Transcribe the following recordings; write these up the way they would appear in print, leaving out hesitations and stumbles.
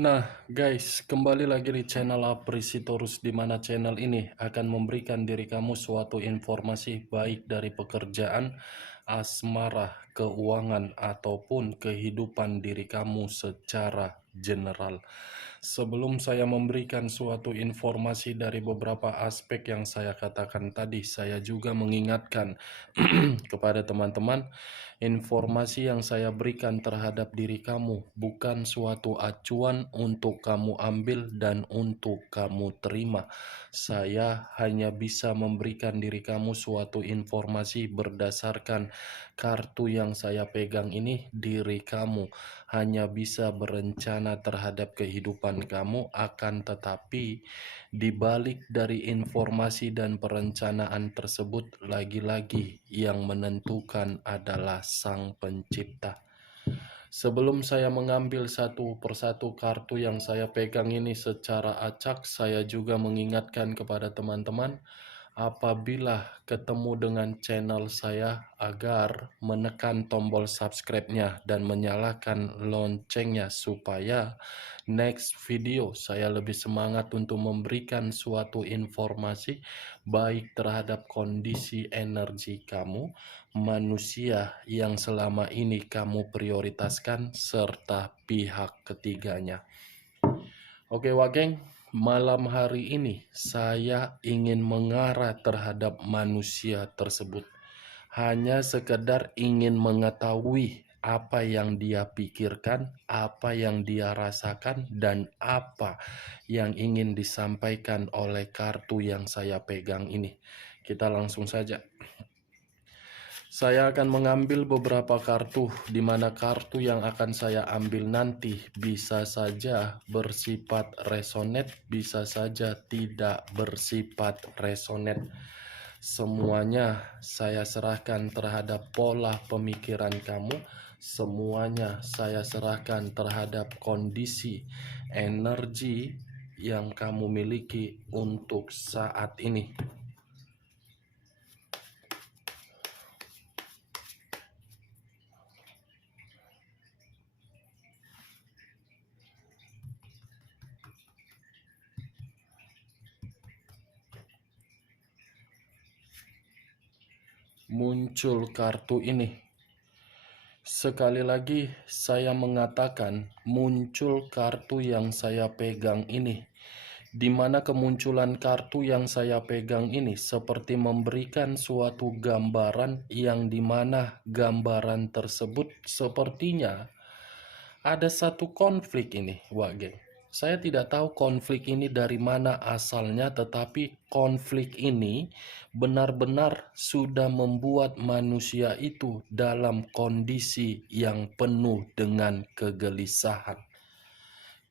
Nah, guys, kembali lagi di channel Aprisitorus, di mana channel ini akan memberikan diri kamu suatu informasi baik dari pekerjaan, asmara, keuangan, ataupun kehidupan diri kamu secara general. Sebelum saya memberikan suatu informasi dari beberapa aspek yang saya katakan tadi, saya juga mengingatkan kepada teman-teman, informasi yang saya berikan terhadap diri kamu bukan suatu acuan untuk kamu ambil dan untuk kamu terima. Saya hanya bisa memberikan diri kamu suatu informasi berdasarkan kartu yang saya pegang ini. Diri kamu hanya bisa berencana terhadap kehidupan kamu, akan tetapi di balik dari informasi dan perencanaan tersebut, lagi-lagi yang menentukan adalah Sang Pencipta. Sebelum saya mengambil satu persatu kartu yang saya pegang ini secara acak, saya juga mengingatkan kepada teman-teman, apabila ketemu dengan channel saya, agar menekan tombol subscribe-nya dan menyalakan loncengnya supaya next video saya lebih semangat untuk memberikan suatu informasi baik terhadap kondisi energi kamu, manusia yang selama ini kamu prioritaskan, serta pihak ketiganya. Oke, Wageng, malam hari ini saya ingin mengarah terhadap manusia tersebut. Hanya sekedar ingin mengetahui apa yang dia pikirkan, apa yang dia rasakan, dan apa yang ingin disampaikan oleh kartu yang saya pegang ini. Kita langsung saja. Saya akan mengambil beberapa kartu, di mana kartu yang akan saya ambil nanti bisa saja bersifat resonate, bisa saja tidak bersifat resonate. Semuanya saya serahkan terhadap pola pemikiran kamu, semuanya saya serahkan terhadap kondisi energi yang kamu miliki untuk saat ini. Muncul kartu ini. Sekali lagi saya mengatakan, muncul kartu yang saya pegang ini, di mana kemunculan kartu yang saya pegang ini seperti memberikan suatu gambaran, yang dimana gambaran tersebut sepertinya ada satu konflik ini, Wage. Saya tidak tahu konflik ini dari mana asalnya, tetapi konflik ini benar-benar sudah membuat manusia itu dalam kondisi yang penuh dengan kegelisahan.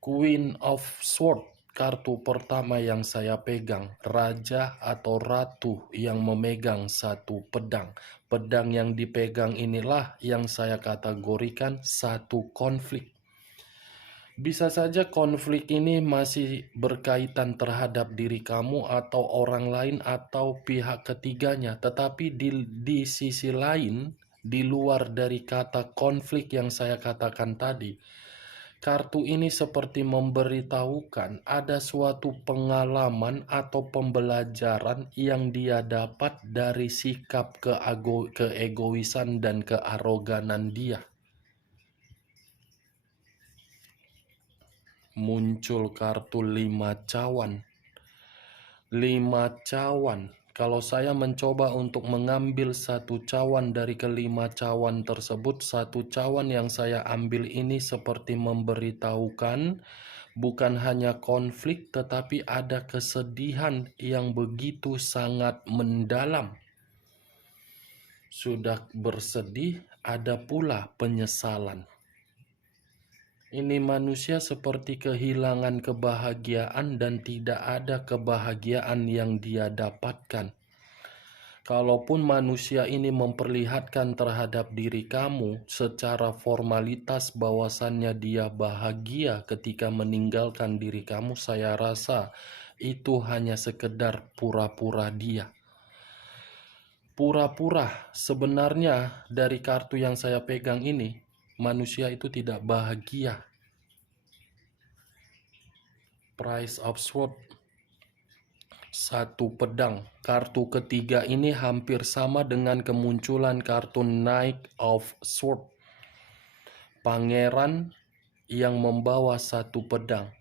Queen of Swords, kartu pertama yang saya pegang, raja atau ratu yang memegang satu pedang. Pedang yang dipegang inilah yang saya kategorikan satu konflik. Bisa saja konflik ini masih berkaitan terhadap diri kamu atau orang lain atau pihak ketiganya. Tetapi di sisi lain, di luar dari kata konflik yang saya katakan tadi, kartu ini seperti memberitahukan ada suatu pengalaman atau pembelajaran yang dia dapat dari sikap keegoisan dan kearoganan dia. Muncul kartu 5 cawan. 5 cawan. Kalau saya mencoba untuk mengambil satu cawan dari kelima cawan tersebut, satu cawan yang saya ambil ini seperti memberitahukan bukan hanya konflik, tetapi ada kesedihan yang begitu sangat mendalam. Sudah bersedih, ada pula penyesalan. Ini manusia seperti kehilangan kebahagiaan dan tidak ada kebahagiaan yang dia dapatkan. Kalaupun manusia ini memperlihatkan terhadap diri kamu secara formalitas bahwasannya dia bahagia ketika meninggalkan diri kamu, saya rasa itu hanya sekedar pura-pura dia. Pura-pura, sebenarnya dari kartu yang saya pegang ini, manusia itu tidak bahagia. Price of Sword, satu pedang. Kartu ketiga ini hampir sama dengan kemunculan kartu Knight of Sword, pangeran yang membawa satu pedang,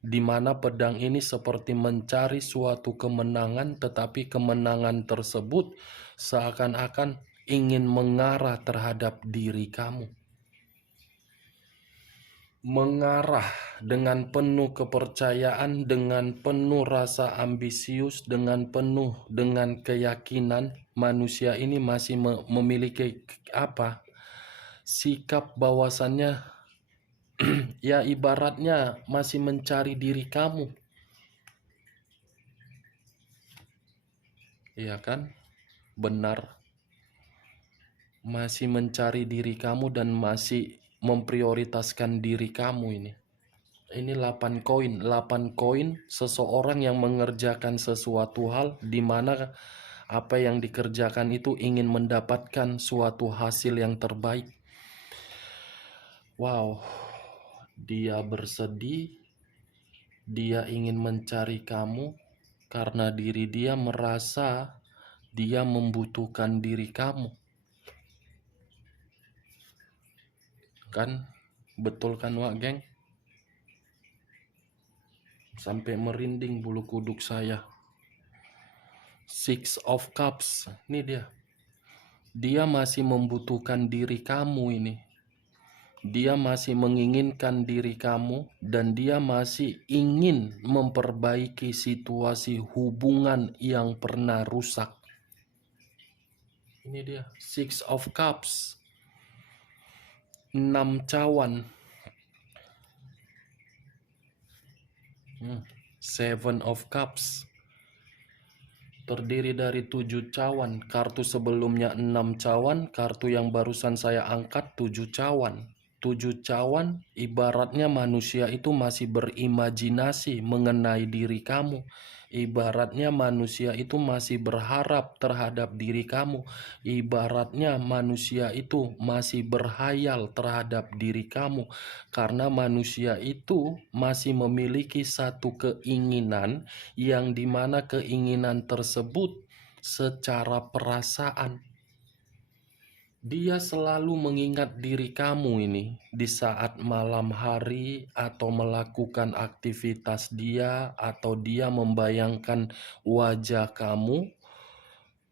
di mana pedang ini seperti mencari suatu kemenangan, tetapi kemenangan tersebut seakan-akan ingin mengarah terhadap diri kamu. Mengarah dengan penuh kepercayaan, dengan penuh rasa ambisius, dengan penuh dengan keyakinan. Manusia ini masih memiliki sikap bahwasannya ya ibaratnya masih mencari diri kamu. Iya kan? Benar. Masih mencari diri kamu dan masih memprioritaskan diri kamu ini. Ini 8 koin. 8 koin seseorang yang mengerjakan sesuatu hal di mana apa yang dikerjakan itu ingin mendapatkan suatu hasil yang terbaik. Wow. Dia bersedih. Dia ingin mencari kamu karena diri dia merasa dia membutuhkan diri kamu. Kan? Betul kan, Wak geng? Sampai merinding bulu kuduk saya. Six of Cups. Ini dia. Dia masih membutuhkan diri kamu ini. Dia masih menginginkan diri kamu dan dia masih ingin memperbaiki situasi hubungan yang pernah rusak. Ini dia. Six of Cups. 6 cawan. Seven of Cups. Terdiri dari 7 cawan. Kartu sebelumnya 6 cawan. Kartu yang barusan saya angkat 7 cawan. 7 cawan ibaratnya manusia itu masih berimajinasi mengenai diri kamu. Ibaratnya manusia itu masih berharap terhadap diri kamu. Ibaratnya manusia itu masih berhayal terhadap diri kamu. Karena manusia itu masih memiliki satu keinginan yang dimana keinginan tersebut secara perasaan. Dia selalu mengingat diri kamu ini di saat malam hari atau melakukan aktivitas dia atau dia membayangkan wajah kamu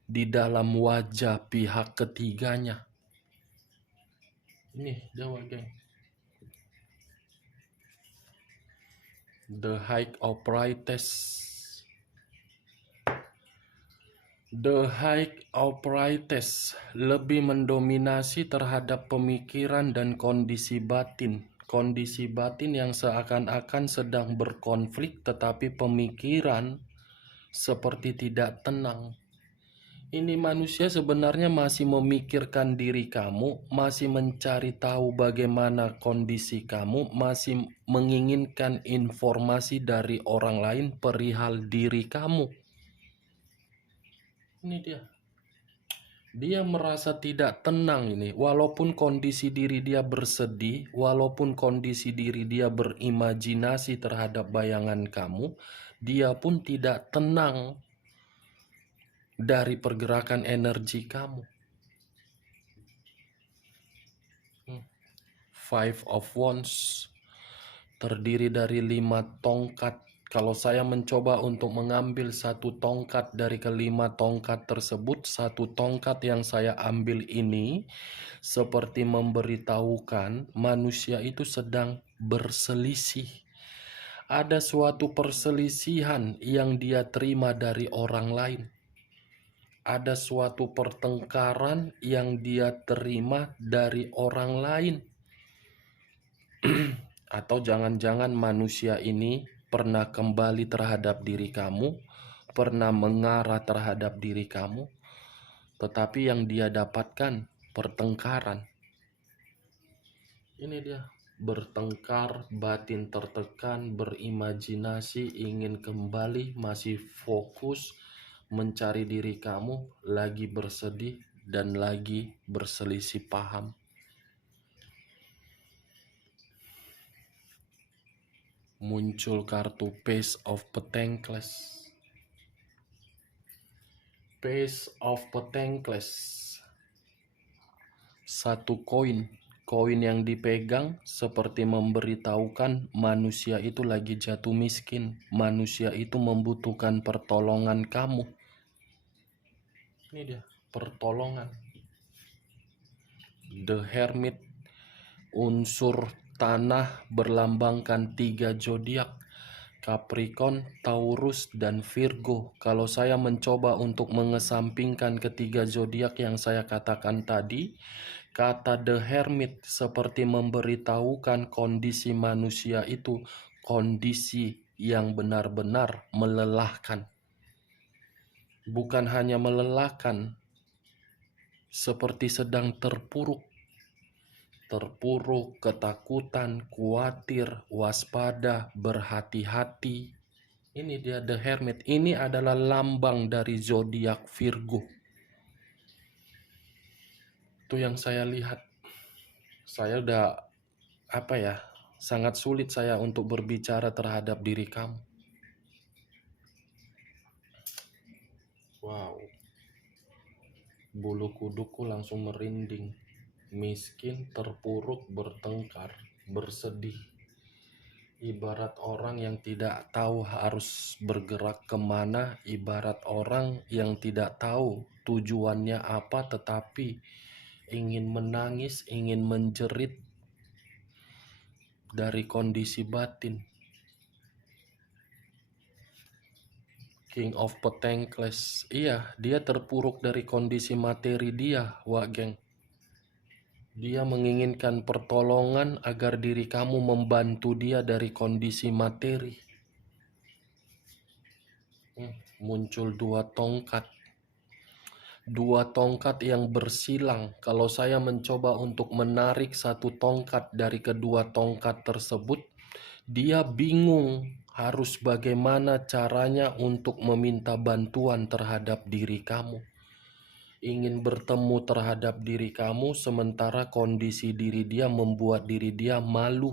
di dalam wajah pihak ketiganya. Ini jawab geng. The High of Priestess. The High of Priestess lebih mendominasi terhadap pemikiran dan kondisi batin. Kondisi batin yang seakan-akan sedang berkonflik tetapi pemikiran seperti tidak tenang. Ini manusia sebenarnya masih memikirkan diri kamu, masih mencari tahu bagaimana kondisi kamu, masih menginginkan informasi dari orang lain perihal diri kamu. Ini dia. Dia merasa tidak tenang ini. Walaupun kondisi diri dia bersedih, walaupun kondisi diri dia berimajinasi terhadap bayangan kamu, dia pun tidak tenang dari pergerakan energi kamu. Five of Wands terdiri dari 5 tongkat. Kalau saya mencoba untuk mengambil satu tongkat dari kelima tongkat tersebut, satu tongkat yang saya ambil ini seperti memberitahukan manusia itu sedang berselisih. Ada suatu perselisihan yang dia terima dari orang lain. Ada suatu pertengkaran yang dia terima dari orang lain. Atau jangan-jangan manusia ini pernah kembali terhadap diri kamu, pernah mengarah terhadap diri kamu, tetapi yang dia dapatkan pertengkaran. Ini dia, bertengkar, batin tertekan, berimajinasi, ingin kembali, masih fokus mencari diri kamu, lagi bersedih dan lagi berselisih paham. Muncul kartu Page of Pentacles. Page of Pentacles. Satu koin yang dipegang seperti memberitahukan manusia itu lagi jatuh miskin, manusia itu membutuhkan pertolongan kamu. Ini dia, pertolongan. The Hermit, unsur tanah berlambangkan 3 zodiak, Capricorn, Taurus, dan Virgo. Kalau saya mencoba untuk mengesampingkan ketiga zodiak yang saya katakan tadi, kata The Hermit seperti memberitahukan kondisi manusia itu kondisi yang benar-benar melelahkan. Bukan hanya melelahkan, seperti sedang terpuruk, ketakutan, khawatir, waspada, berhati-hati. Ini dia The Hermit. Ini adalah lambang dari zodiak Virgo. Itu yang saya lihat. Saya udah sangat sulit saya untuk berbicara terhadap diri kamu. Wow. Bulu kuduku langsung merinding. Miskin, terpuruk, bertengkar, bersedih. Ibarat orang yang tidak tahu harus bergerak kemana, ibarat orang yang tidak tahu tujuannya apa, tetapi ingin menangis, ingin menjerit dari kondisi batin. King of Pentacles, iya, dia terpuruk dari kondisi materi dia, Wak Geng. Dia menginginkan pertolongan agar diri kamu membantu dia dari kondisi materi. Muncul 2 tongkat. 2 tongkat yang bersilang. Kalau saya mencoba untuk menarik 1 tongkat dari kedua tongkat tersebut, dia bingung harus bagaimana caranya untuk meminta bantuan terhadap diri kamu. Ingin bertemu terhadap diri kamu, sementara kondisi diri dia membuat diri dia malu.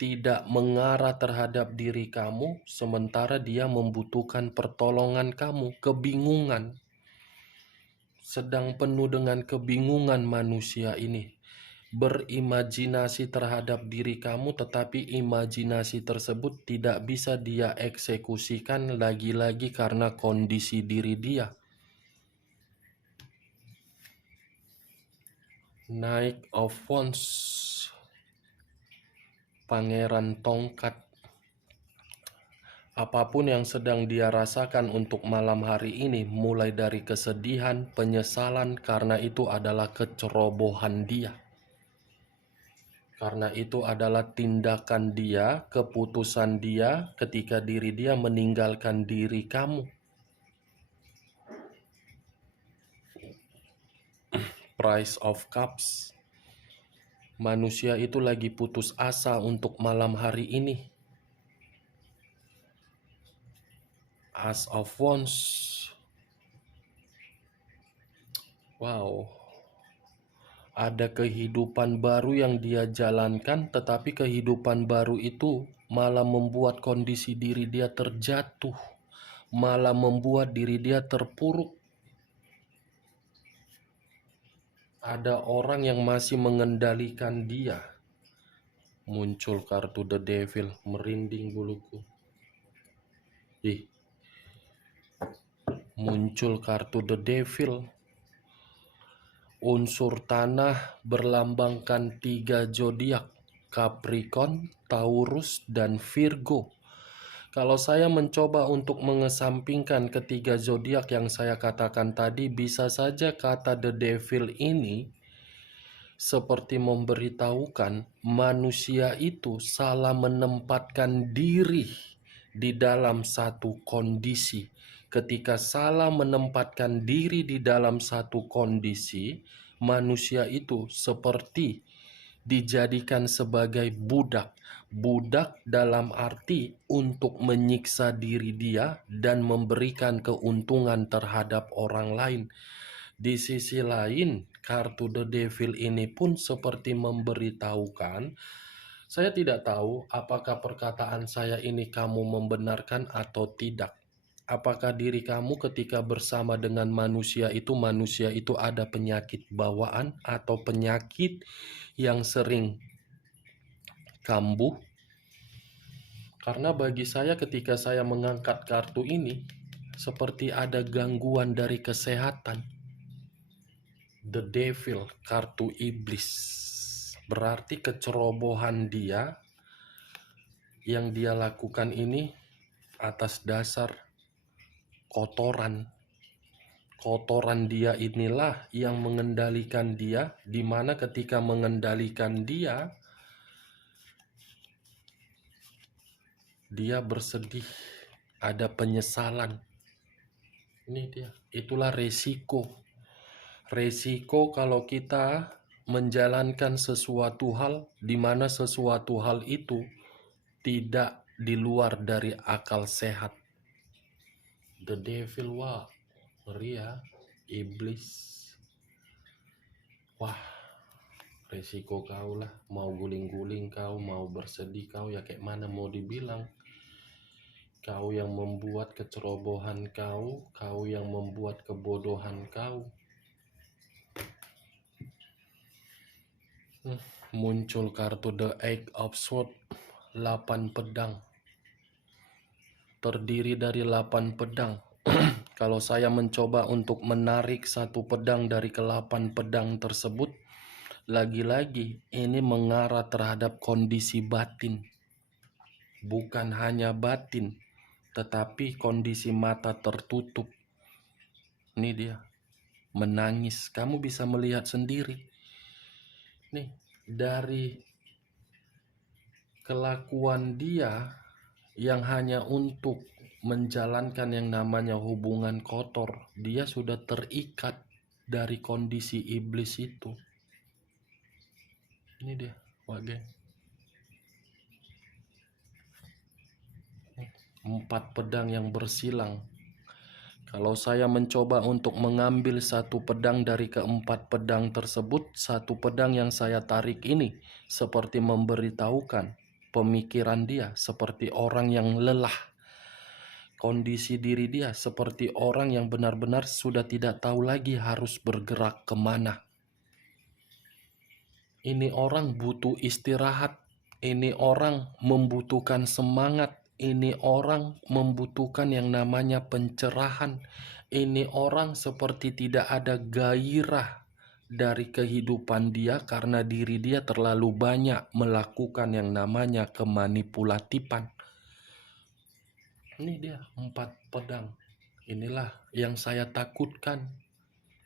Tidak mengarah terhadap diri kamu, sementara dia membutuhkan pertolongan kamu. Kebingungan. Sedang penuh dengan kebingungan manusia ini. Berimajinasi terhadap diri kamu, tetapi imajinasi tersebut tidak bisa dia eksekusikan lagi-lagi karena kondisi diri dia. Knight of Wands, Pangeran Tongkat. Apapun yang sedang dia rasakan untuk malam hari ini, mulai dari kesedihan, penyesalan, karena itu adalah kecerobohan dia. Karena itu adalah tindakan dia, keputusan dia ketika diri dia meninggalkan diri kamu. Price of Cups. Manusia itu lagi putus asa untuk malam hari ini. As of Wands. Wow. Ada kehidupan baru yang dia jalankan, tetapi kehidupan baru itu malah membuat kondisi diri dia terjatuh, malah membuat diri dia terpuruk. Ada orang yang masih mengendalikan dia. Muncul kartu The Devil, merinding buluku. Muncul kartu The Devil. Unsur tanah berlambangkan 3 zodiak, Capricorn, Taurus, dan Virgo. Kalau saya mencoba untuk mengesampingkan ketiga zodiak yang saya katakan tadi, bisa saja kata The Devil ini seperti memberitahukan manusia itu salah menempatkan diri di dalam satu kondisi. Ketika salah menempatkan diri di dalam satu kondisi, manusia itu seperti dijadikan sebagai budak. Budak dalam arti untuk menyiksa diri dia dan memberikan keuntungan terhadap orang lain. Di sisi lain, kartu The Devil ini pun seperti memberitahukan Saya tidak tahu apakah perkataan saya ini kamu membenarkan atau tidak. Apakah diri kamu ketika bersama dengan manusia itu ada penyakit bawaan atau penyakit yang sering kambuh? Karena bagi saya ketika saya mengangkat kartu ini, seperti ada gangguan dari kesehatan. The Devil, kartu iblis. Berarti kecerobohan dia yang dia lakukan ini atas dasar kotoran. Kotoran dia inilah yang mengendalikan dia, di mana ketika mengendalikan dia, dia bersedih, ada penyesalan. Ini dia, itulah resiko. Resiko kalau kita menjalankan sesuatu hal, di mana sesuatu hal itu tidak di luar dari akal sehat. The Devil, wah, ngeri ya, iblis. Wah, resiko kau lah, mau guling-guling kau, mau bersedih kau, ya kayak mana mau dibilang. Kau yang membuat kecerobohan kau yang membuat kebodohan kau. Muncul kartu The Eight of Swords, 8 pedang. Terdiri dari 8 pedang. Kalau saya mencoba untuk menarik satu pedang dari ke-8 pedang tersebut, lagi-lagi ini mengarah terhadap kondisi batin. Bukan hanya batin, tetapi kondisi mata tertutup. Ini dia, menangis. Kamu bisa melihat sendiri. Nih, dari kelakuan dia yang hanya untuk menjalankan yang namanya hubungan kotor, dia sudah terikat dari kondisi iblis itu. Ini dia, wage. 4 pedang yang bersilang. Kalau saya mencoba untuk mengambil satu pedang dari ke-4 pedang tersebut, satu pedang yang saya tarik ini seperti memberitahukan pemikiran dia, seperti orang yang lelah. Kondisi diri dia seperti orang yang benar-benar sudah tidak tahu lagi harus bergerak kemana. Ini orang butuh istirahat, ini orang membutuhkan semangat, ini orang membutuhkan yang namanya pencerahan, ini orang seperti tidak ada gairah dari kehidupan dia karena diri dia terlalu banyak melakukan yang namanya kemanipulatifan. Ini dia 4 pedang. Inilah yang saya takutkan.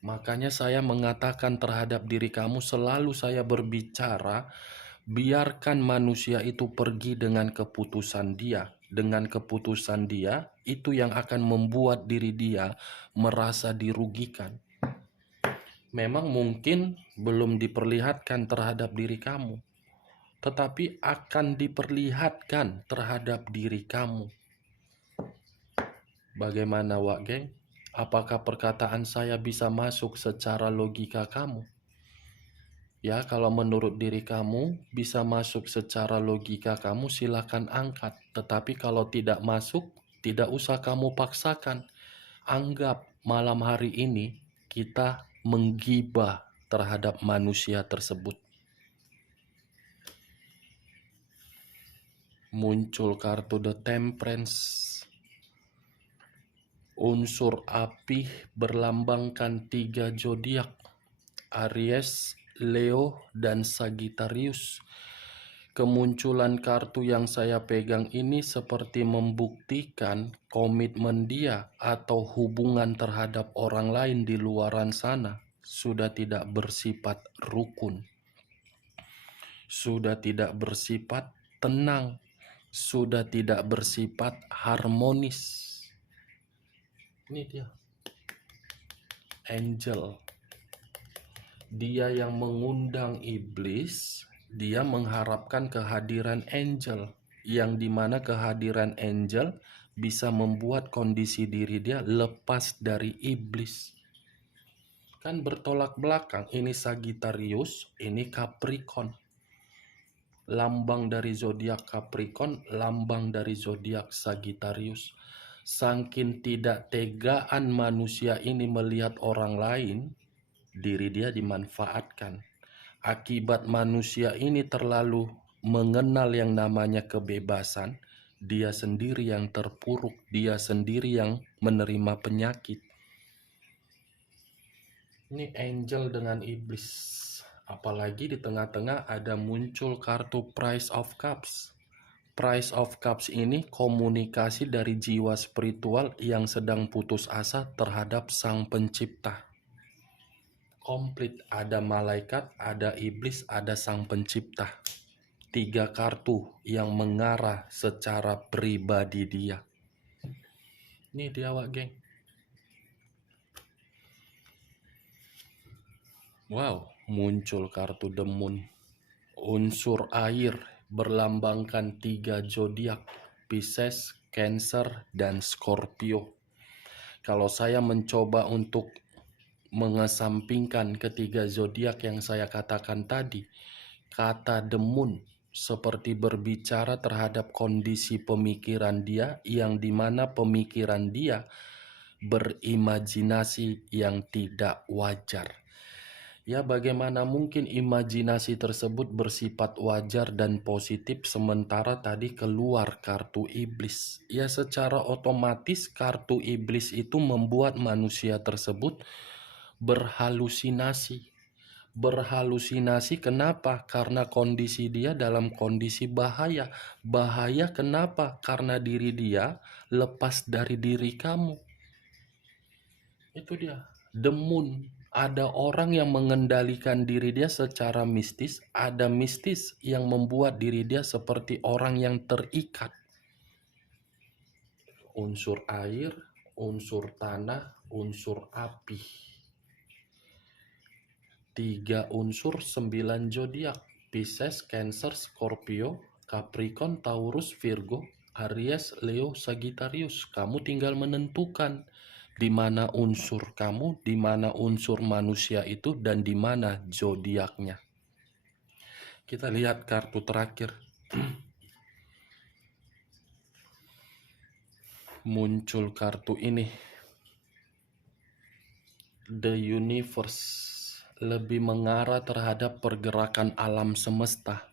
Makanya saya mengatakan terhadap diri kamu, selalu saya berbicara, biarkan manusia itu pergi dengan keputusan dia. Dengan keputusan dia, itu yang akan membuat diri dia merasa dirugikan. Memang mungkin belum diperlihatkan terhadap diri kamu, tetapi akan diperlihatkan terhadap diri kamu. Bagaimana, Wak Geng? Apakah perkataan saya bisa masuk secara logika kamu? Ya, kalau menurut diri kamu bisa masuk secara logika kamu, silakan angkat. Tetapi kalau tidak masuk, tidak usah kamu paksakan. Anggap malam hari ini kita menggibah terhadap manusia tersebut. Muncul kartu The Temperance. Unsur api berlambangkan 3 zodiak, Aries, Leo, dan Sagittarius. Kemunculan kartu yang saya pegang ini seperti membuktikan komitmen dia atau hubungan terhadap orang lain di luaran sana sudah tidak bersifat rukun, sudah tidak bersifat tenang, sudah tidak bersifat harmonis. Ini dia, angel. Dia yang mengundang iblis, dia mengharapkan kehadiran angel, yang dimana kehadiran angel bisa membuat kondisi diri dia lepas dari iblis. Kan bertolak belakang, ini Sagittarius, ini Capricorn. lambang dari zodiak Capricorn, lambang dari zodiak Sagittarius. Saking tidak tegaan manusia ini melihat orang lain, diri dia dimanfaatkan. Akibat manusia ini terlalu mengenal yang namanya kebebasan, dia sendiri yang terpuruk, dia sendiri yang menerima penyakit. Ini angel dengan iblis. Apalagi di tengah-tengah ada muncul kartu Price of Cups. Price of Cups ini komunikasi dari jiwa spiritual yang sedang putus asa terhadap Sang Pencipta. Komplit, ada malaikat, ada iblis, ada Sang Pencipta. 3 kartu yang mengarah secara pribadi dia. Ini dia, Wak geng. Wow, muncul kartu The Moon. Unsur air berlambangkan 3 zodiak, Pisces, Cancer, dan Scorpio. Kalau saya mencoba untuk mengesampingkan ketiga zodiak yang saya katakan tadi, kata The Moon seperti berbicara terhadap kondisi pemikiran dia, yang dimana pemikiran dia berimajinasi yang tidak wajar. Ya, bagaimana mungkin imajinasi tersebut bersifat wajar dan positif sementara tadi keluar kartu iblis? Ya, secara otomatis kartu iblis itu membuat manusia tersebut berhalusinasi. Berhalusinasi kenapa? Karena kondisi dia dalam kondisi bahaya. Bahaya kenapa? Karena diri dia lepas dari diri kamu. Itu dia, The Moon. Ada orang yang mengendalikan diri dia secara mistis, ada mistis yang membuat diri dia seperti orang yang terikat. Unsur air, unsur tanah, unsur api. 3 unsur 9 zodiak, Pisces, Cancer, Scorpio, Capricorn, Taurus, Virgo, Aries, Leo, Sagittarius. Kamu tinggal menentukan di mana unsur kamu, di mana unsur manusia itu, dan di mana zodiaknya. Kita lihat kartu terakhir. Muncul kartu ini. The Universe, lebih mengarah terhadap pergerakan alam semesta.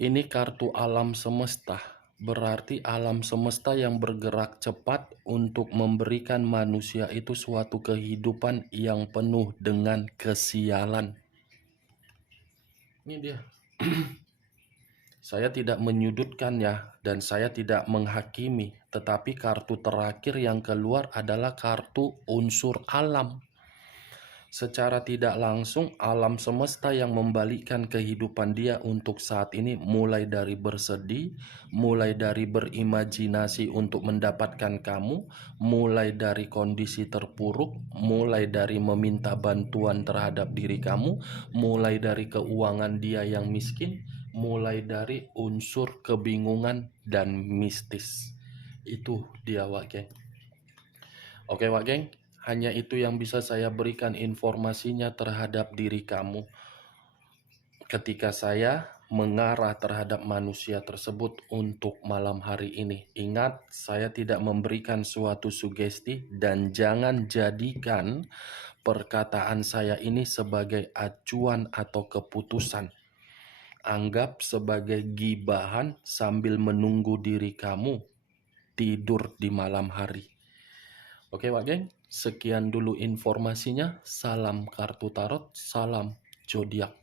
Ini kartu alam semesta. Berarti alam semesta yang bergerak cepat untuk memberikan manusia itu suatu kehidupan yang penuh dengan kesialan. Ini dia. Saya tidak menyudutkan ya, dan saya tidak menghakimi. Tetapi kartu terakhir yang keluar adalah kartu unsur alam. Secara tidak langsung, alam semesta yang membalikkan kehidupan dia untuk saat ini, mulai dari bersedih, mulai dari berimajinasi untuk mendapatkan kamu, mulai dari kondisi terpuruk, mulai dari meminta bantuan terhadap diri kamu, mulai dari keuangan dia yang miskin, mulai dari unsur kebingungan dan mistis. Itu dia, Wak geng. Oke, Wak geng. Hanya itu yang bisa saya berikan informasinya terhadap diri kamu ketika saya mengarah terhadap manusia tersebut untuk malam hari ini. Ingat, saya tidak memberikan suatu sugesti dan jangan jadikan perkataan saya ini sebagai acuan atau keputusan. Anggap sebagai gibahan sambil menunggu diri kamu tidur di malam hari. Oke, Wak geng. Sekian dulu informasinya. Salam kartu tarot, salam zodiak.